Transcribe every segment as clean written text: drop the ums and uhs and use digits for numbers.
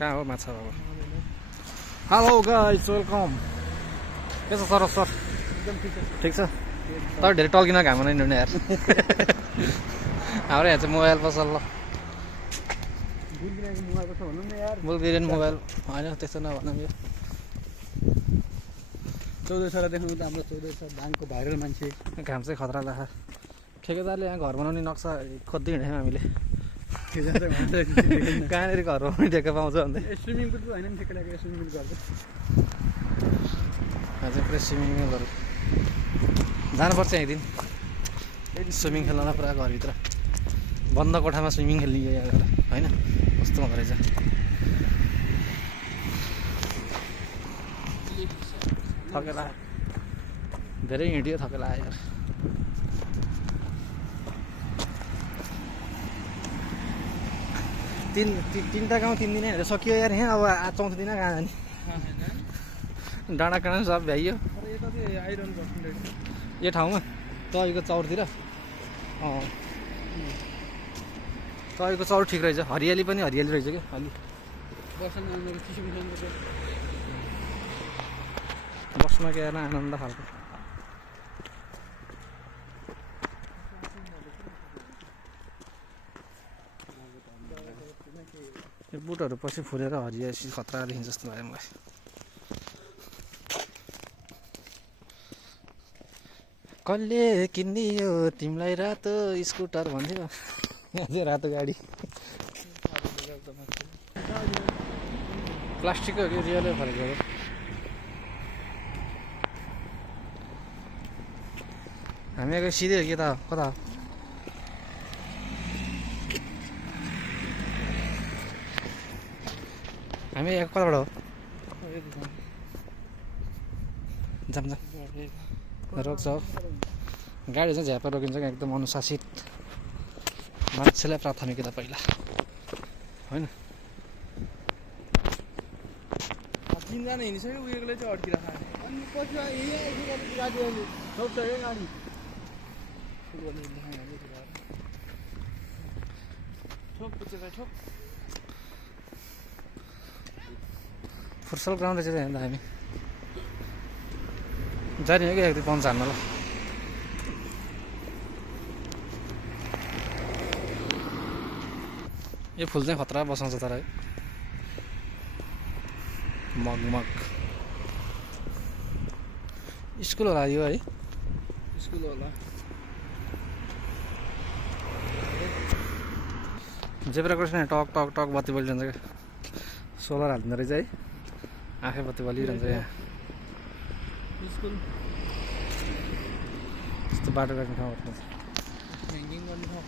कहाँ हो माछा बाबु? Hello guys, welcome. के छ सर? सर एकदम ठिक छ। तर धेरै टल्किन घाम नै नुने यार। हाम्रो यहाँ चाहिँ मोबाइल पसल ल। बुलगिराको मोबाइल छ भन्नु न यार। बुलगेरियन मोबाइल होइन त्यस्तो नभनौँ यो। 14 सर देख्नु त हाम्रो 14 सर धानको भाइरल मान्छे। घाम चाहिँ खतरा लाग्छ। ठेकेदारले यहाँ घर बनाउने नक्सा खोज्दै हिँड्यौँ हामीले। कहाँनिर घर बनाउने ठेक्का पाउँछ भन्दै। स्विमिङ पुल होइन नि ठेकेदारको स्विमिङ पुल गर्छ। आज पुरा स्विमिङ गरौँ। जानुपर्छ एक दिन स्विमिङ खेल्न पुरा घरभित्र बन्द कोठामा स्विमिङ खेल्ने यहाँ गएर होइन कस्तो हुँदो रहेछ। थकेला धेरै हिँड्यो थकेला यार। तिनवटा गाउँ 3 दिन हिँडेर सकियो यार यहाँ। अब चौथो दिन कहाँ जाने? डाँडा काँडा सब भ्याइयो यो ठाउँमा तपाईँको चौरतिर। तपाईँको चौर ठिक रहेछ, हरियाली पनि हरियाली रहेछ क्या। अलि बस्न के आनन्द खालको। यो बुटहरू पछि फुलेर हरियाली खतरा देखिन्छ जस्तो भयो मलाई। कसले किनिदियो तिमीलाई रातो स्कुटर भन्थ्यो। यहाँ चाहिँ रातो गाडी प्लास्टिकको यो रियलै फरक हो। हामी आएको सिधै हो कि त कता हो? हामी आएको कताबाट हो? जाम जाम रोक्छ हो गाडी चाहिँ झ्यापा रोकिन्छ क्या। एकदम अनुशासित मान्छेलाई प्राथमिकता पहिला होइन। 3 जना हिँडिसक्यो उयोले चाहिँ अड्किरहेको अनि पछि गाडी छोप्छ है गाडी। फुटसल ग्राउन्ड रहेछ हेर्दा हामी जाने हो कि एक दिन पम्प हान्न ल। यो फुल चाहिँ खतरा बसाउँछ तर है। मगमग स्कुल होला यो है? स्कुल होला। जेब्रा क्रसिङ टक टक टक बत्ती बलिरहन्छ क्या। सोलर हालिदिँदो रहेछ है, आफै बत्ती बलिरहन्छ यहाँ। स्कुल यस्तो बाटो काट्ने ठाउँ ह्याङ्गिङ गर्ने ठाउँ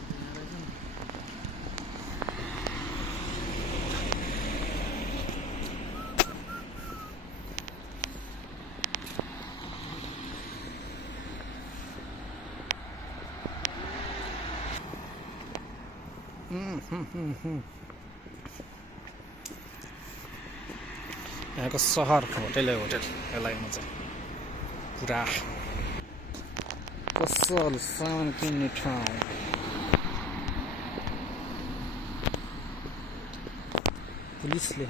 यहाँको सहर होटेलै होटेल यसलाई म चाहिँ पुरा पसल सामान किन्ने ठाउँ। पुलिसले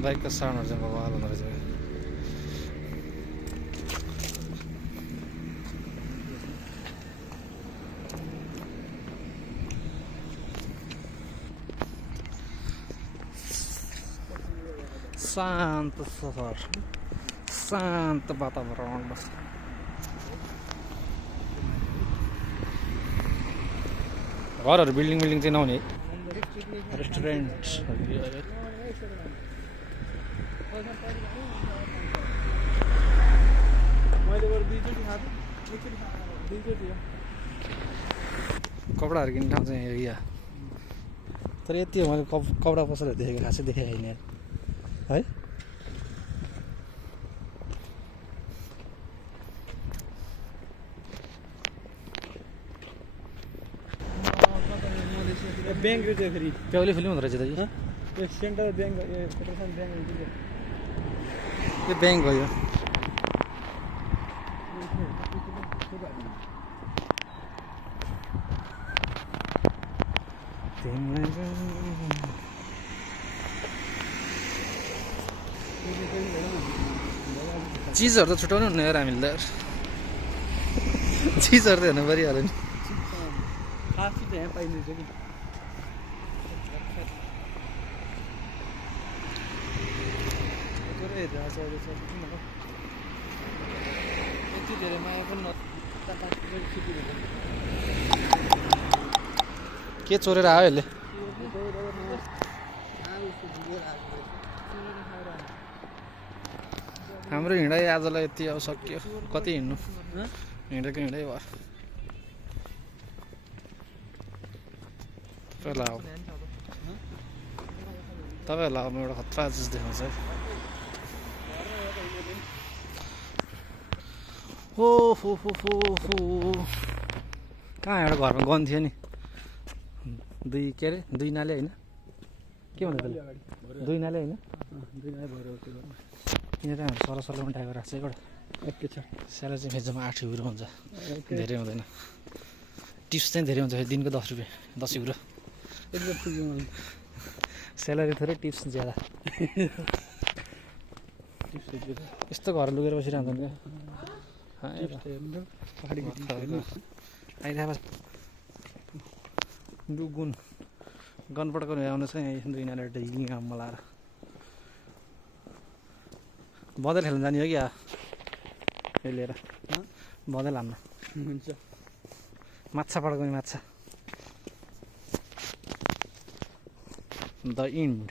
बाइकको साउन्डहरू चाहिँ बवाल हुँदो रहेछ। शान्त सहर, शान्त वातावरण बस। घरहरू बिल्डिङ चाहिँ नहुने है। रेस्टुरेन्ट कपडाहरू किन्ने ठाउँ चाहिँ एरिया। तर यति हो मैले कपडा पसलहरू देखेको खासै देखेको छैन है। ब्याङ्क रहेछ फेरि प्याउली फिल्म हुँदो रहेछ दाजु यो सेन्ट्रल ब्याङ्क फेडरेसन ब्याङ्क हुन्छ यो ब्याङ्क भयो चिजहरू त छुट्याउनु हुने यार हामीले त चिजहरू त हेर्नु परिहाल्यो नि खास चाहिँ यहाँ पाइँदैछ कि यति धेरै माया पनि के चोरेर आयो यसले हाम्रो हिँडाइ आजलाई यति अब सक्यो कति हिँड्नु हिँडेको हिँडै भयो तपाईँहरूलाई अब एउटा खतरा चिज देखाउँछ है हो कहाँ एउटा घरमा गन थियो नि के अरे 2 नाले होइन के भन्नु त्यसले 2 नाले होइन यहाँ त हाम्रो सरसरले उठाएको राख्छ एकवटा स्यालेरी चाहिँ फेजमा 8 युरो हुन्छ धेरै हुँदैन टिप्स चाहिँ धेरै हुन्छ दिनको 10 रुपियाँ 10 युरो स्यालेरी थोरै टिप्स ज्यादा यस्तो घर लुकेर बसिरहन्छ नि आइरहेको गुन गन पड्काउनु आउनुहोस् है 2 नाले गाउँमा लाएर बँदेल खेल्न जाने हो कि यो लिएर बँदेल हान्न हुन्छ माछा पड्काउने माछा द इन्ड